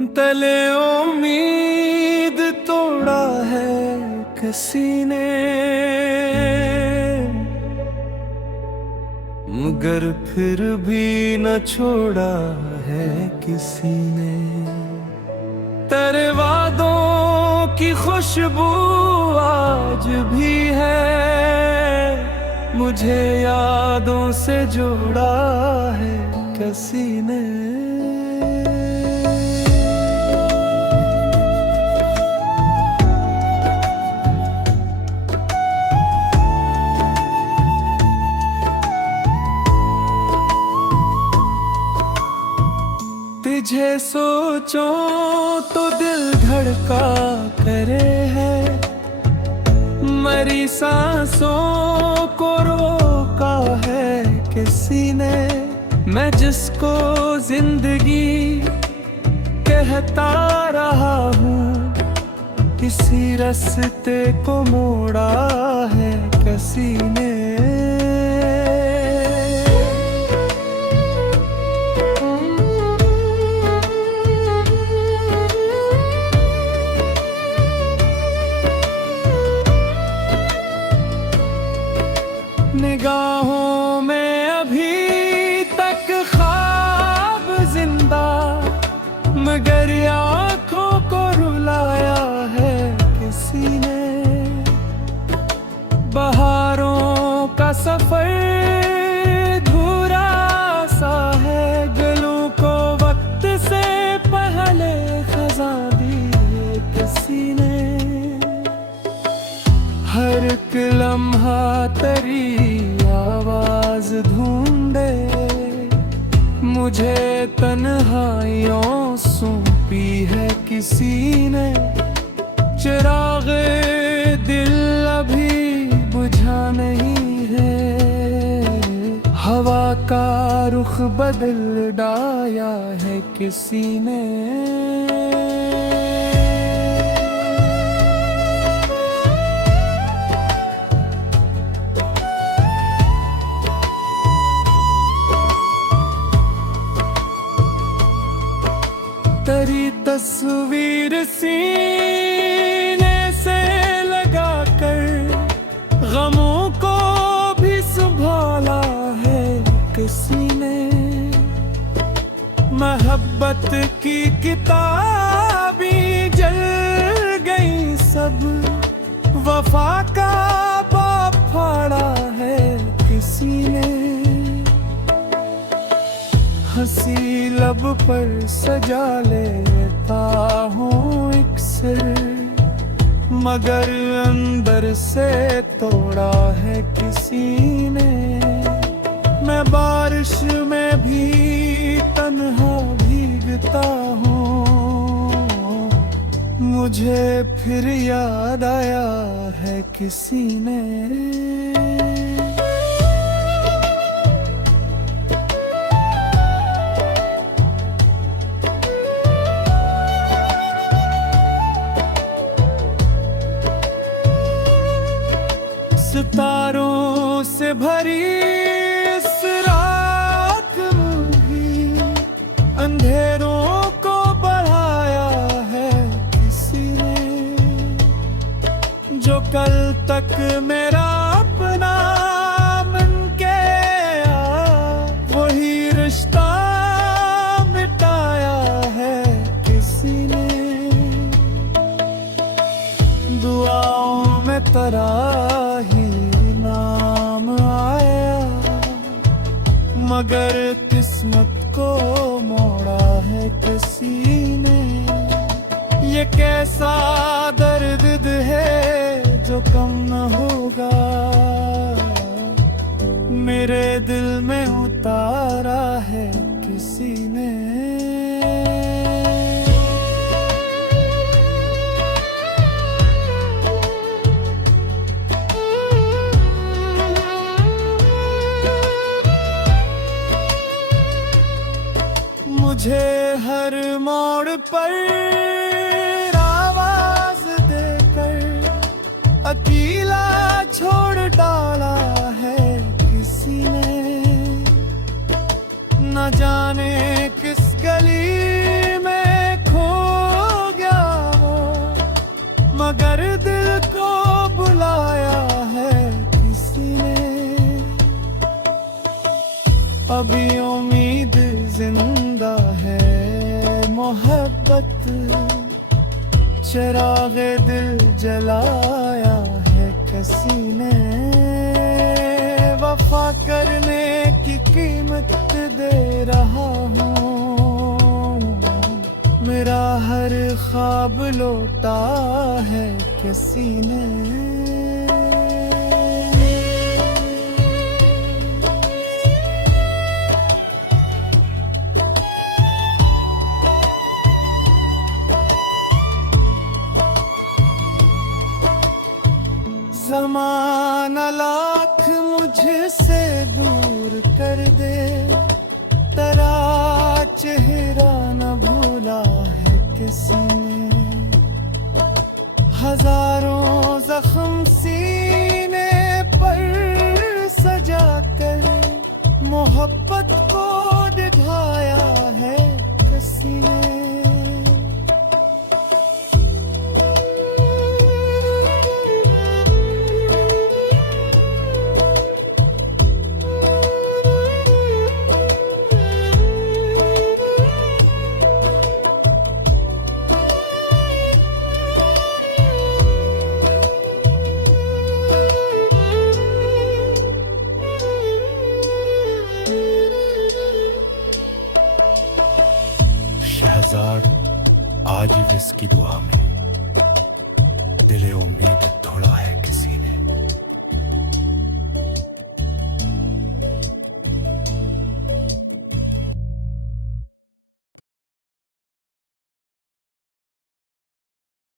तले उम्मीद तोड़ा है किसी ने, मगर फिर भी न छोड़ा है किसी ने। तेरे वादों की खुशबू आज भी है, मुझे यादों से जोड़ा है किसी ने। तुझे सोचो तो दिल धड़का करे है, मरी सांसों को रोका है किसी ने। मैं जिसको जिंदगी कहता रहा हूँ, किसी रास्ते को मोड़ा है किसी ने। निगाहों में अभी तक ख्वाब जिंदा, मगर आँखों को रुलाया है किसी ने। बहारों का सफर धूरा सा है, गलों को वक्त से पहले खजा दी है किसी ने। हर एक लम्हा तेरी आवाज ढूंढे, मुझे तन्हाइयों सौंपी है किसी ने। चिरागे दिल अभी बुझा नहीं है, हवा का रुख बदल डाया है किसी ने। तेरी तस्वीर सीने से लगा कर, गमों को भी संभाला है किसी ने। मोहब्बत की किताबें जल गई सब, वफा का बाप फाड़ा है किसी ने। हंसी लब पर सजा लेता हूँ एक सिर, मगर अंदर से तोड़ा है किसी ने। मैं बारिश में भी तन्हा भीगता हूँ, मुझे फिर याद आया है किसी ने। सितारों से भरी इस रात भी, अंधेरों को बढ़ाया है किसी ने। जो कल तक मेरा अपना मन के वही रिश्ता मिटाया है किसी ने। दुआओं में तेरा ही नाम आया, मगर किस्मत को मोड़ा है किसी ने। ये कैसा दर्द है जो कम न होगा, मेरे दिल में उतारा है किसी ने। मुझे हर मोड़ पर आवाज देकर अकेला छोड़ डाला है किसी ने। न जाने किस गली में खो मोहब्बत चिरागे दिल जलाया है किसी ने, वफा करने की कीमत दे रहा हूँ। मेरा हर ख्वाब लौटा है किसी ने। ज़माना लाख मुझसे दूर कर दे, तेरा चेहरा न भूला है किसी ने। हजारों जख्म सीने पर सजा कर मोहब्बत को निभाया है किसी ने। शहजाद आज भी इसकी दुआ में दिले उम्मीद